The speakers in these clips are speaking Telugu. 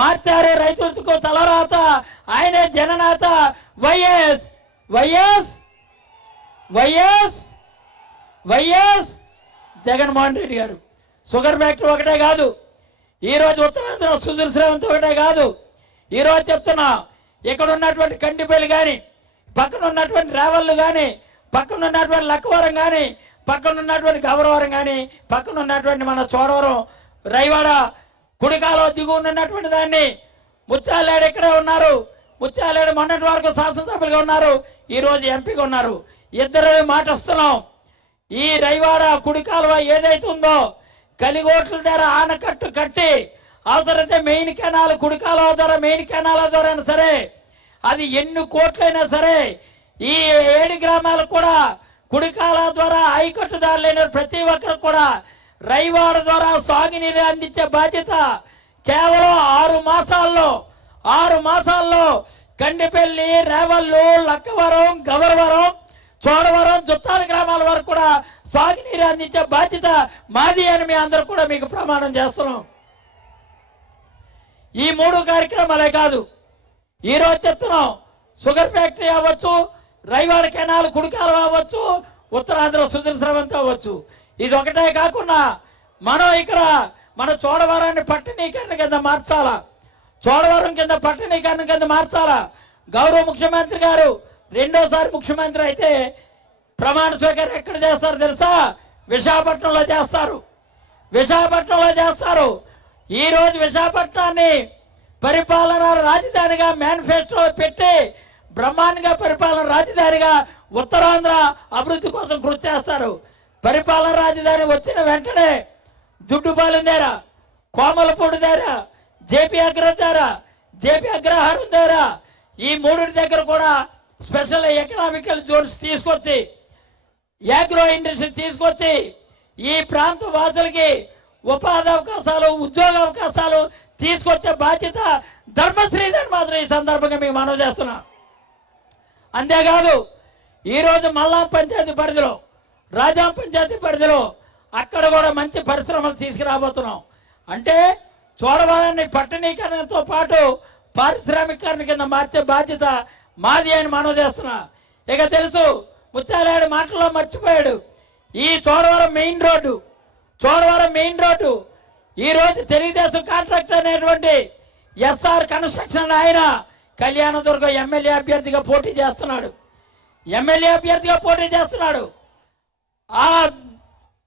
మార్చారు రైతులకు తలరాత. ఆయనే జననేత YS YS YS YS Jaganmohan Reddy గారు. షుగర్ ఫ్యాక్టరీ ఒకటే కాదు, ఈరోజు ఉత్తరాంధ్ర సుజల శ్రావంతి ఒకటే కాదు. ఈరోజు చెప్తున్నా, ఇక్కడ ఉన్నటువంటి కంటిపల్లి కానీ, పక్కన ఉన్నటువంటి రేవళ్ళు కానీ, పక్కన ఉన్నటువంటి లక్కవరం కానీ, పక్కన ఉన్నటువంటి గౌరవరం కానీ, పక్కన ఉన్నటువంటి మన చోడవరం రైవాడ కుడికాలో దిగు ఉన్నటువంటి దాన్ని ముత్యాలేడు ఇక్కడే ఉన్నారు. ముత్యాలేడు మొన్నటి వరకు శాసనసభ్యులుగా ఉన్నారు, ఈరోజు ఎంపీగా ఉన్నారు. ఇద్దరు మాట వస్తున్నాం. ఈ రైవాడ కుడికాలువ ఏదైతే ఉందో కలిగోట్ల దగ్గర ఆనకట్టు కట్టి అవసరమైతే మెయిన్ కెనాల్ కుడికాలువ ద్వారా మెయిన్ కెనాల ద్వారా సరే, అది ఎన్ని కోట్లైనా సరే ఈ 7 గ్రామాలకు కూడా కుడికాలువ ద్వారా ఐకట్టుదారులైన ప్రతి ఒక్కరు కూడా రైవాడ ద్వారా సాగునీరు అందించే బాధ్యత కేవలం 6 మాసాల్లో కండిపల్లి, రేవళ్ళు, లక్కవరం, గౌరవరం, చోడవరం, జుత్తాల గ్రామాల వరకు కూడా సాగునీరు అందించే బాధ్యత మాది అని మీ అందరూ కూడా మీకు ప్రమాణం చేస్తున్నాం. ఈ 3 కార్యక్రమాలే కాదు, ఈరోజు చెప్తున్నాం. షుగర్ ఫ్యాక్టరీ అవ్వచ్చు, రైవాడ కెనాల్ కుడికాలువ అవ్వచ్చు, ఉత్తరాంధ్ర సుజల శ్రావంతి అవ్వచ్చు. ఇది ఒకటే కాకుండా మనం ఇక్కడ మన చోడవరాన్ని పట్టణీకరణ కింద మార్చాలా, చోడవరం కింద పట్టణీకరణ కింద మార్చాలా. గౌరవ ముఖ్యమంత్రి గారు రెండోసారి ముఖ్యమంత్రి అయితే ప్రమాణ స్వీకారం ఎక్కడ చేస్తారు తెలుసా? విశాఖపట్నంలో చేస్తారు. ఈ రోజు విశాఖపట్నాన్ని పరిపాలనా రాజధానిగా మేనిఫెస్టో పెట్టి బ్రహ్మాండంగా పరిపాలన రాజధానిగా ఉత్తరాంధ్ర అభివృద్ధి కోసం కృషి చేస్తారు. పరిపాలన రాజధాని వచ్చిన వెంటనే దుడ్డుపాలెం దగ్గర, కోమలపూడి దగ్గర, జేపీ అగ్రహారం దగ్గర ఈ 3 దగ్గర కూడా స్పెషల్ ఎకనామికల్ జోన్స్ తీసుకొచ్చి, యాగ్రో ఇండస్ట్రీ తీసుకొచ్చి ఈ ప్రాంత వాసులకి ఉపాధి అవకాశాలు, ఉద్యోగ అవకాశాలు తీసుకొచ్చే బాధ్యత ధర్మశ్రీధర్ మాత్రం ఈ సందర్భంగా మీకు మనవి చేస్తున్నా. అంతేకాదు ఈరోజు మల్లాం పంచాయతీ పరిధిలో, రాజాం పంచాయతీ పరిధిలో అక్కడ కూడా మంచి పరిశ్రమలు తీసుకురాబోతున్నాం. అంటే చోడవరాన్ని పట్టణీకరణతో పాటు పారిశ్రామికరణ కింద మార్చే బాధ్యత మాది అని మనవి చేస్తున్నా. ఇక తెలుసు, ముత్యాలేడు మాటల్లో మర్చిపోయాడు. ఈ చోడవరం మెయిన్ రోడ్డు ఈ రోజు తెలుగుదేశం కాంట్రాక్టర్ అనేటువంటి ఎస్ఆర్ కన్స్ట్రక్షన్ ఆయన కళ్యాణదుర్గం ఎమ్మెల్యే అభ్యర్థిగా పోటీ చేస్తున్నాడు.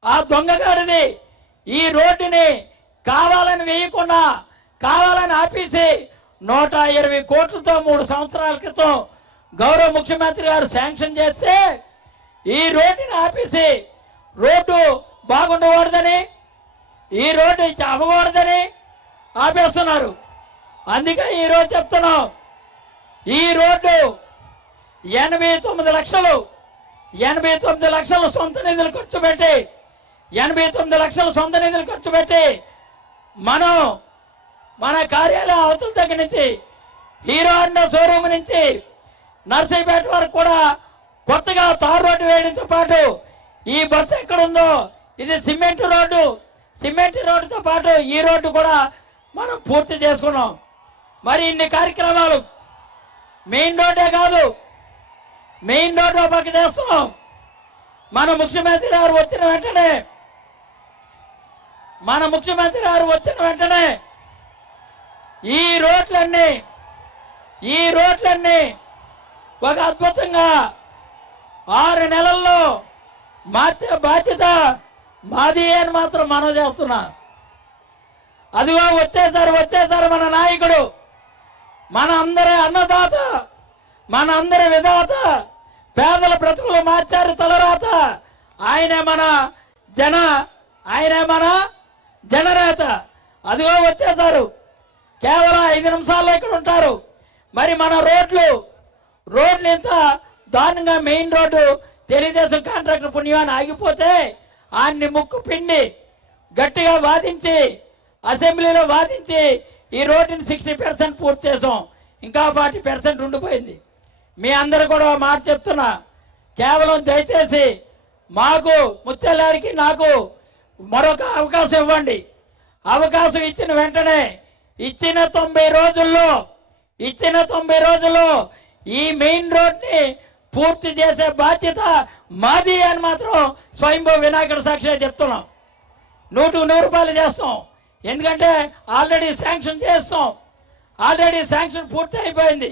ఆ దొంగగారిని ఈ రోడ్డుని కావాలని వేయకుండా, కావాలని ఆపేసి 120 కోట్లతో 3 సంవత్సరాల క్రితం గౌరవ ముఖ్యమంత్రి గారు శాంక్షన్ చేస్తే ఈ రోడ్డుని ఆపేసి రోడ్డు బాగుండకూడదని, ఈ రోడ్డు అవ్వకూడదని ఆపేస్తున్నారు. అందుకే ఈరోజు చెప్తున్నాం, ఈ రోడ్డు 89 లక్షలు సొంత నిధులు ఖర్చు పెట్టి 89 లక్షలు సొంత నిధులు ఖర్చు పెట్టి మనం మన కార్యాలయం అవతల దగ్గర నుంచి హీరో హోండా షోరూమ్ నుంచి నర్సీపేట వరకు కూడా కొత్తగా తారు రోడ్డు వేయడంతో పాటు ఈ బస్సు ఎక్కడుందో ఇది సిమెంట్ రోడ్డుతో పాటు ఈ రోడ్డు కూడా మనం పూర్తి చేసుకున్నాం. మరి ఇన్ని కార్యక్రమాలు మెయిన్ రోడ్డే కాదు, మెయిన్ రోడ్డు పక్క చేస్తున్నాం. మన ముఖ్యమంత్రి గారు వచ్చిన వెంటనే ఈ రోడ్లన్నీ ఒక అద్భుతంగా 6 నెలల్లో మార్చే బాధ్యత మాది అని మాత్రం మనం చేస్తున్నా. అదిగో వచ్చేసారు మన నాయకుడు, మన అందరి అన్నదాత, మన అందరి విధాత, పేదల బ్రతుకులు మార్చారు తలరాత. ఆయనే మన జననేత. అదిగో వచ్చేసారు, కేవలం 5 నిమిషాల్లో ఇక్కడ ఉంటారు. మరి మన రోడ్లు ఇంత దారుణంగా మెయిన్ రోడ్డు తెలుగుదేశం కాంట్రాక్టర్ పుణ్యాన్ని ఆగిపోతే ఆయన్ని ముక్కు పిండి గట్టిగా వాదించి అసెంబ్లీలో వాదించి ఈ రోడ్డుని 60% పూర్తి చేసాం. ఇంకా 40% ఉండిపోయింది. మీ అందరూ కూడా మాట చెప్తున్నా, కేవలం దయచేసి మాకు ముత్యాలేడికి నాకు మరొక అవకాశం ఇవ్వండి. అవకాశం ఇచ్చిన వెంటనే ఇచ్చిన 90 రోజుల్లో ఈ మెయిన్ రోడ్ని పూర్తి చేసే బాధ్యత మాది అని మాత్రం స్వయంభూ వినాయకుడు సాక్షిగా చెప్తున్నాం. 100 చేస్తాం. ఎందుకంటే ఆల్రెడీ శాంక్షన్ చేస్తాం. ఆల్రెడీ శాంక్షన్ పూర్తి అయిపోయింది.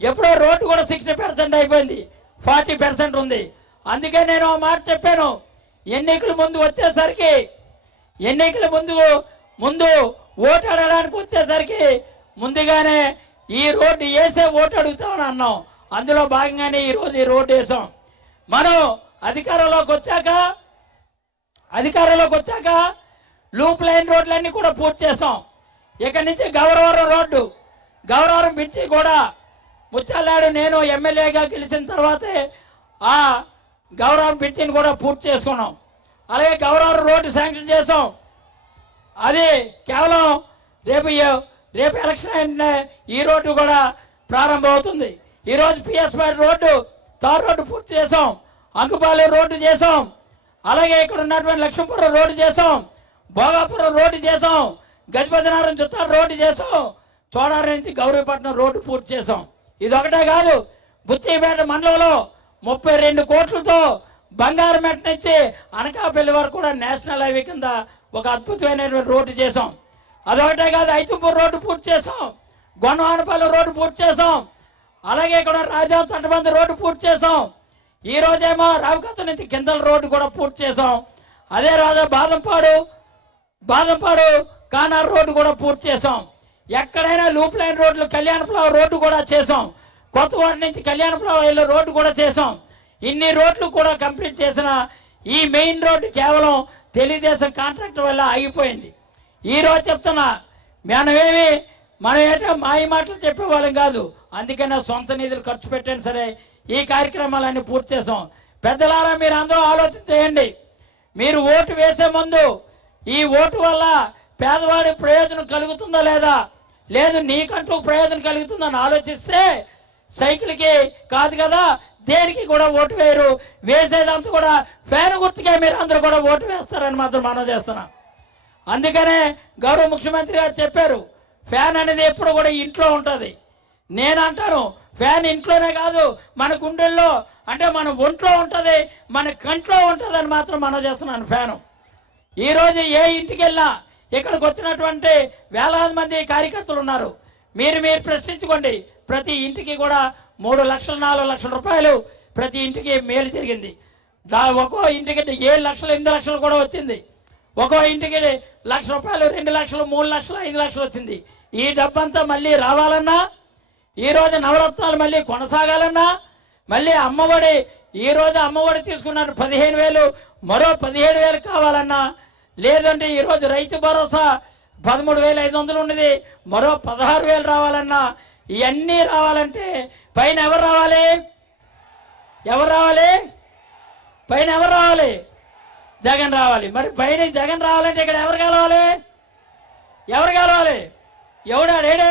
ఎప్పుడో రోడ్డు కూడా 60% అయిపోయింది, 40% ఉంది. అందుకే నేను ఆ మాట చెప్పాను. ఎన్నికల ముందు ఓటు అడగడానికి వచ్చేసరికి ముందుగానే ఈ రోడ్డు వేసే ఓటు అడుగుతామని అన్నాం. అందులో భాగంగానే ఈరోజు ఈ రోడ్డు వేసాం. మనం అధికారంలోకి వచ్చాక లూప్ లైన్ రోడ్లన్నీ కూడా పూర్తి చేసాం. ఇక్కడి నుంచి గౌరవరం బ్రిడ్జి కూడా ముత్యాలనాయుడు నేను ఎమ్మెల్యేగా గెలిచిన తర్వాతే ఆ గౌరవరం బ్రిడ్జిని కూడా పూర్తి చేసుకున్నాం. అలాగే గౌరవరం రోడ్డు శాంక్షన్ చేసాం. అది కేవలం రేపు ఎలక్షన్ అంటే ఈ రోడ్డు కూడా ప్రారంభమవుతుంది. ఈరోజు పిఎస్పేట రోడ్డు తార్ రోడ్డు పూర్తి చేసాం. అంకుపాలెం రోడ్డు చేసాం. అలాగే ఇక్కడ ఉన్నటువంటి లక్ష్మీపురం రోడ్డు చేసాం. భోగాపురం రోడ్డు చేసాం. గజపతినగరం చుట్టాల రోడ్డు చేసాం. చోడారం నుంచి గౌరీపట్నం రోడ్డు పూర్తి చేసాం. ఇదొకటే కాదు, బుచ్చిపేట మండలంలో 32 కోట్లతో బంగారు మెట్ట నుంచి అనకాపల్లి వరకు కూడా నేషనల్ హైవే కింద ఒక అద్భుతమైనటువంటి రోడ్డు చేసాం. అదొకటే కాదు, ఐతుపూర్ రోడ్డు పూర్తి చేసాం. గొన్నవానపల్లి రోడ్డు పూర్తి చేసాం. అలాగే ఇక్కడ రాజా తటబంది రోడ్డు పూర్తి చేసాం. ఈ రోజేమో రావుకత్త నుంచి కిందల రోడ్డు కూడా పూర్తి చేసాం. అదే రాజా బాదంపాడు కానార్ రోడ్డు కూడా పూర్తి చేసాం. ఎక్కడైనా లూప్ లైన్ రోడ్లు కళ్యాణపురం రోడ్డు కూడా చేసాం. కొత్తవారి నుంచి కళ్యాణపురం వెళ్ళే రోడ్డు కూడా చేసాం. ఇన్ని రోడ్లు కూడా కంప్లీట్ చేసిన ఈ మెయిన్ రోడ్డు కేవలం తెలుగుదేశం కాంట్రాక్టర్ వల్ల ఆగిపోయింది. ఈ రోజు చెప్తున్నా, మనం ఏంటో మాయ మాటలు చెప్పేవాళ్ళం కాదు. అందుకనే సొంత నిధులు ఖర్చు పెట్టాను సరే ఈ కార్యక్రమాలన్నీ పూర్తి చేసాం. పెద్దలారా మీరు అందరూ ఆలోచన చేయండి. మీరు ఓటు వేసే ముందు ఈ ఓటు వల్ల పేదవాడి ప్రయోజనం కలుగుతుందా లేదు నీకంటూ ప్రయోజనం కలుగుతుందని ఆలోచిస్తే సైకిల్కి కాదు కదా, దేనికి కూడా ఓటు వేయరు. వేసేదంతా కూడా ఫ్యాన్ గుర్తుకే మీరు అందరూ కూడా ఓటు వేస్తారని మాత్రం మనం చేస్తున్నాం. అందుకనే గౌరవ ముఖ్యమంత్రి గారు చెప్పారు, ఫ్యాన్ అనేది ఎప్పుడు కూడా ఇంట్లో ఉంటుంది. నేను అంటాను, ఫ్యాన్ ఇంట్లోనే కాదు మన గుండెల్లో అంటే మన ఒంట్లో ఉంటుంది, మన కంట్లో ఉంటుంది అని మాత్రం మనం చేస్తున్నాను ఫ్యాను. ఈరోజు ఏ ఇంటికి వెళ్ళినా ఇక్కడికి వచ్చినటువంటి వేలాది మంది కార్యకర్తలు ఉన్నారు. మీరు ప్రశ్నించుకోండి. ప్రతి ఇంటికి కూడా 3 లక్షలు 4 లక్షల రూపాయలు ప్రతి ఇంటికి మేలు జరిగింది. ఒక్కో ఇంటికి 7 లక్షలు 8 లక్షలు కూడా వచ్చింది. ఒక్కో ఇంటికి 1 లక్ష రూపాయలు 2 లక్షలు 3 లక్షలు 5 లక్షలు వచ్చింది. ఈ డబ్బంతా మళ్ళీ రావాలన్నా, ఈరోజు నవరత్నాలు మళ్ళీ కొనసాగాలన్నా, మళ్ళీ అమ్మఒడి ఈరోజు అమ్మఒడి తీసుకున్నారు 15,000 మరో 17,000 కావాలన్నా, లేదంటే ఈరోజు రైతు భరోసా 13,500 ఉన్నది మరో 16,000 రావాలన్నా, ఇవన్నీ రావాలంటే పైన ఎవరు రావాలి? పైన ఎవరు రావాలి? జగన్ రావాలి. మరి పైన జగన్ రావాలంటే ఇక్కడ ఎవరు కలవాలి? ఎవడాడు?